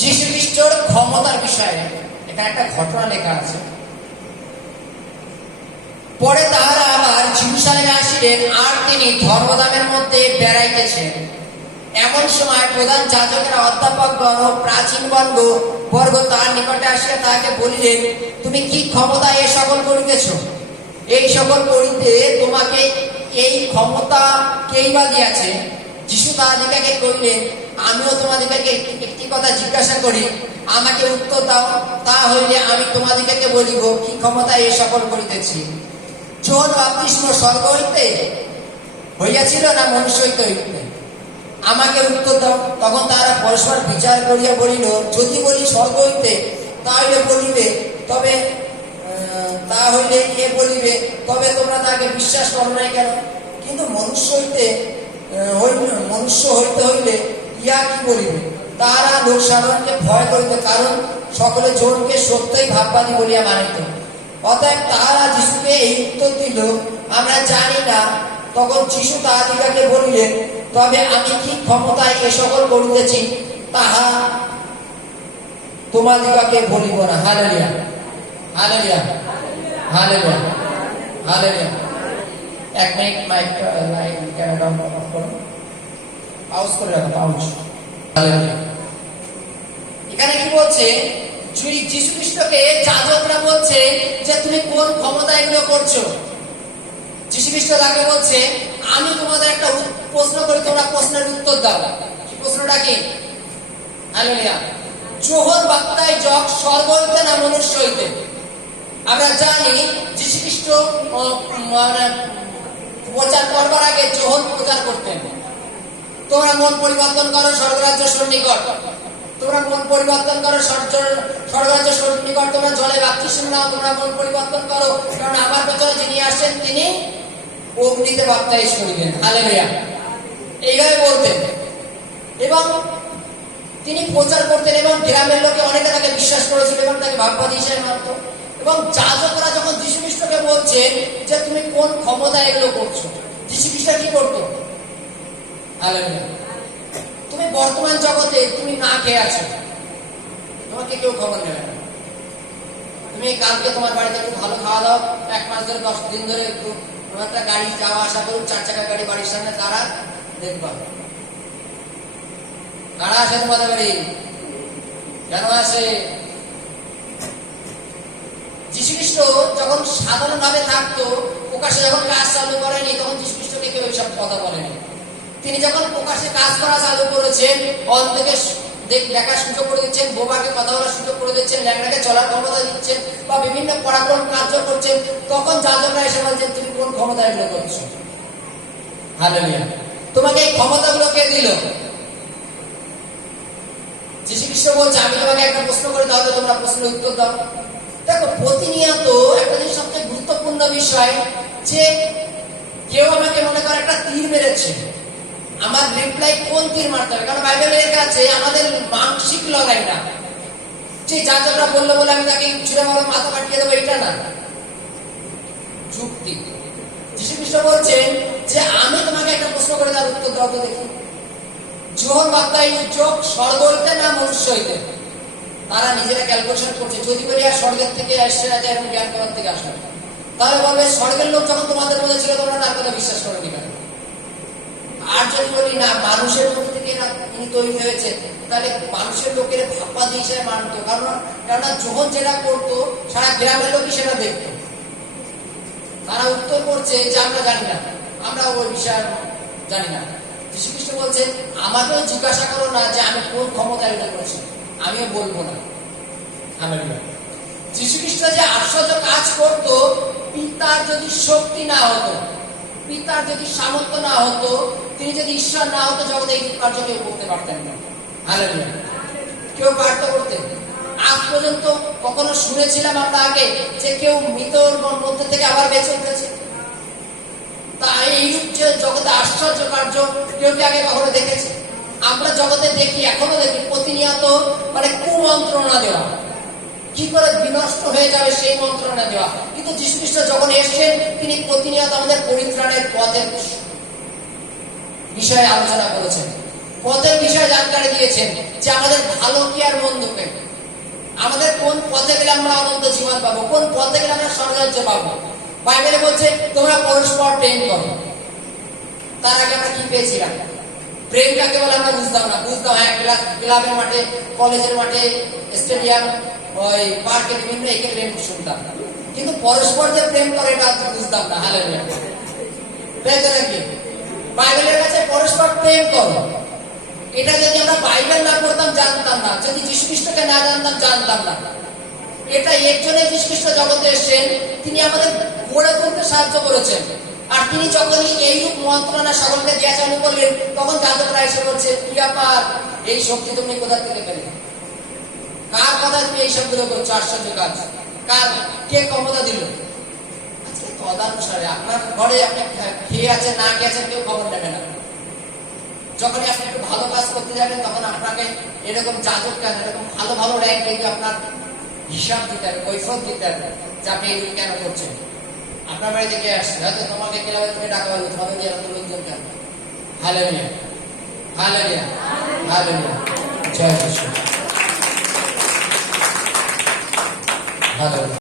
যীশু খ্রিস্টর ক্ষমতার বিষয়ে এখানে একটা ঘটনা লেখা আছে। পরে তাহারা আবার জেরুজালেমে আসিলেন, আর তিনি ধর্মধামের মধ্যে বেড়াইতেছেন। এমন সময় প্রধান যাজকেরা, অধ্যাপকগণ ও প্রাচীন বর্গ তাহার নিকটে আসিয়া তাহাকে বলিলেন, তুমি কি ক্ষমতা এ সকল করিতেছ? এই সকল করিতে তোমাকে এই ক্ষমতা কেই বা দিয়াছে? যীশু তাহাদিগকে কহিলেন, আমিও তোমাদিগকে একটি কথা জিজ্ঞাসা করি, আমাকে উত্তর দাও, তা হইলে আমি তোমাদিগকে বলিব কি ক্ষমতা এ সকল করিতেছি। জন বাপ্তিস্ম স্বর্গ হইতে হইয়াছিল না মনুষ্য হইতে হইতে? আমাকে উত্তর দাও। তখন তারা পরস্পর বিচার করিয়া বলিল, যদি বলি স্বর্গ হইতে, তাহলে এ বলিবে, তবে তোমরা তাকে বিশ্বাস করো নাই কেন? কিন্তু মনুষ্য হইতে হইলে ইয়া কি বলিবে? তারা লোক সাধারণকে ভয় করিত, কারণ সকলে জনকে সত্যই ভাববাদী বলিয়া মানিত। অতএব তাহারা যীশুকে এই উত্তর দিল, আমরা জানি না। তখন যীশু তাহাদিগকে বলিলেন, তবে আমি কি ক্ষমতায় এ সকল করিতেছি তাহা তোমাদিগকে বলিব না। Hallelujah, hallelujah, hallelujah, hallelujah. এক মিনিট মাইক ক্যামেরা অফ করুন, পাউজ করে রাখো, পাউজ। হালেলুয়া। এখানে কি বলছে? যীশু খ্রিস্টকে যাজকরা বলছে যে তুমি কোন ক্ষমতা এগুলো করছো? যীশু খ্রিস্ট তাকে বলছে, আমি তোমাদের একটা প্রশ্ন করি, তোমরা প্রশ্নের উত্তর দাও। কি প্রশ্নটা কি? হালেলুয়া। যোহন বাপ্তায় জগ স্বর্গ হইতে না মনুষ্য হইতে? আমরা জানি যীশু খ্রিস্ট প্রচার করবার আগে যোহন প্রচার করতেন, তোমরা মন পরিবর্তন করো, স্বর্গরাজ্য সন্নিকট। তোমরা মন পরিবর্তন করো, স্বর্গরাজ্য সন্নিকট। তোমরা জলে বাপ্তিস্ম নাও, তোমরা মন পরিবর্তন করো, কারণ আমার পেছনে যিনি আসেন তিনি অগ্নিতে বাপ্তাইজ করিবেন। হালেলুয়া। এইভাবে বলতেন এবং তিনি প্রচার করতেন, এবং গ্রামের লোকে অনেকে তাকে বিশ্বাস করেছিল এবং তাকে ভাববাদী হিসেবে মানত। এবং যাজকরা যখন যীশু খ্রিস্টকে বলছেন যে তুমি কোন ক্ষমতা এগুলো করছো, যীশু খ্রিস্ট কি করতো? হালেলুয়া। তুমি বর্তমান জগতে তুমি না খেয়ে আছো, তোমাকে কেউ খবর নেবে না। তুমি কালকে তোমার বাড়িতে একটু ভালো খাওয়া দাও, 1 মাস ধরে 10 দিন ধরে একটু একটা গাড়ি যাওয়া আসা করুক, 4 চাকার গাড়ি বাড়ির সামনে দাঁড়া, দেখবা কারা আসে তোমাদের বাড়ি, কেন আসে? যীশু খ্রিস্ট যখন সাধারণ ভাবে থাকতো, প্রকাশ্যে যখন কাজ চালু করেনি, তখন যীশু খ্রিস্টকে কেউ এইসব কথা বলেনি। তিনি যখন প্রকাশ্যে কাজ করা চালু করেছেন, অন্ধকে দেখার সুযোগ করে দিচ্ছেন, বোবাকে কথা বলার সুযোগ করে দিচ্ছেন, ল্যাংড়াকে চলার ক্ষমতা দিচ্ছেন, বা বিভিন্ন পরাক্রম কার্য করছেন, তখন যাজকরা এসে বলছেন তুমি কোন ক্ষমতা এগুলো করছো? হালেলুয়া। তোমাকে এই ক্ষমতাগুলো কে দিল? যীশু খ্রিস্ট বলছে, আমি তোমাকে একটা প্রশ্ন করি, তাহলে তোমরা প্রশ্নের উত্তর দাও। দেখো, প্রতিনিয়ত একটা জিনিস সবচেয়ে গুরুত্বপূর্ণ বিষয়, যে কেউ আমাকে মনে করে একটা তীর মেরেছে, আমার রিপ্লাই কোন তীর মারতে হবে? কারণ বাইবেলে লেখা আছে আমাদের মানসিক লড়াই না, যে যাজকরা বললো বলে আমি তাকে ছুঁড়ে মারো, মাথা কাটিয়ে দেবো, এটা না, যুক্তি। যীশু খ্রিস্ট বলছেন যে আমি তোমাকে একটা প্রশ্ন করে তার উত্তর দাও তো দেখি। যোহন বাপ্তায় যোগ স্বর্গ হইতে না মনুষ্য হইতে? তারা নিজেরা ক্যালকুলেশন করছে, যদি বলি আর স্বর্গের থেকে আসছে না, এবং জ্ঞান করার থেকে আসবে, তাহলে বলবে স্বর্গের লোক যখন তোমাদের মধ্যে ছিল তোমরা তার কথা বিশ্বাস করোনি কেন? আর যদি বলি না, মানুষের মধ্যে থেকে না তিনি তৈরি হয়েছে, তাহলে মানুষের লোকের ভাববাদী হিসেবে মানত। কেননা যোহন যেটা করতো সারা গ্রামের লোকই সেটা দেখতো। তারা উত্তর করছে যে আমরা জানি না, আমরা ওই বিষয় জানি না। যীশু খ্রিস্ট বলছেন, আমাকেও জিজ্ঞাসা করো না যে আমি কোন ক্ষমতা এটা করেছি, আমিও বলবো না। যীশু খ্রিস্ট যে আশ্চর্য কাজ করতো, পিতার যদি শক্তি না হতো, পিতার যদি সামর্থ্য না হতো, তিনি যদি ঈশ্বর না হতো, জগতে এই কার্য কেউ করতে পারতেন না। হালেলুয়া। কেউ পারত করতে? আজ পর্যন্ত কখনো শুনেছিলাম আমরা আগে যে কেউ মৃতর মধ্যে থেকে আবার বেঁচে উঠেছে? তা এইরূপ যে জগতে আশ্চর্য কার্য কেউ কি আগে কখনো দেখেছে? আমরা জগতে দেখি, এখনো দেখি, প্রতিনিয়ত মানে কুমন্ত্রণা দেওয়া, কি করে বিনষ্ট হয়ে যাবে সেই মন্ত্রণা দেওয়া। কিন্তু যীশু খ্রিস্ট যখন এসেছেন, তিনি প্রতিনিয়ত আমাদের পরিত্রাণের পথে বিষয়ে আলোচনা করেছেন, পথের বিষয়ে জানকারি দিয়েছেন যে আমাদের ভালো কি আর মন্দ কি, আমাদের কোন পথে গেলে আমরা অনন্ত জীবন পাবো, কোন পথে গেলে আমরা স্বর্গরাজ্য পাবো। বাইবেলে বলছে তোমরা পরস্পর প্রেম করো। তার আগে আমরা কি পেয়েছিলাম? প্রেম কাকে বলে আমরা বুঝতাম না। বুঝতাম হ্যাঁ, ক্লাবের মাঠে, কলেজের মাঠে, স্টেডিয়াম, ওই পার্কে বিভিন্ন একে প্রেম শুনতাম, কিন্তু পরস্পর যে প্রেম করে এটা বুঝতাম না। হালেলুয়া, তাই নাকি? বাইবেলের কাছে পরস্পর প্রেম করো, এটা যদি আমরা বাইবেল না পড়তাম জানতাম না, যদি যীশু খ্রিস্টকে না জানতাম জানতাম না। এটা এর জন্য যীশু খ্রিস্ট জগতে এসেছেন, তিনি আমাদের গড়ে তুলতে সাহায্য করেছেন। আর তিনি যখনই এইরূপ মন্ত্রণা সকলকে দেওয়া চালু করলেন, তখন যাজকরা এসে বলছে কি ব্যাপার, এই শক্তি তুমি কোথা থেকে পেলে? কার কথা তুমি এই শব্দগুলো করছো? আশ্চর্য কাজ। কার, কে ক্ষমতা দিল? আজকে তদানুসারে আপনার ঘরে আপনি খেয়ে আছেন না খেয়ে আছেন কেউ খবর নেবে না। যখনই আপনি একটু ভালো কাজ করতে যাবেন তখন আপনাকে এরকম যাজক কেন, এরকম ভালো ভালো র্যাঙ্ক রেখে আপনার হিসাব দিতে হবে, কৈফিয়ত দিতে হবে যে আপনি এইরূপ কেন করছেন। আপনার বাড়িতে কে আসছে, হয়তো তোমাকে ক্লাবে থেকে ডাকা হলো, তোমাদের এরকম লোকজন কেন? হালেলুয়া, হালেলুয়া, হালেলুয়া, জয় যিশু, হালেলুয়া।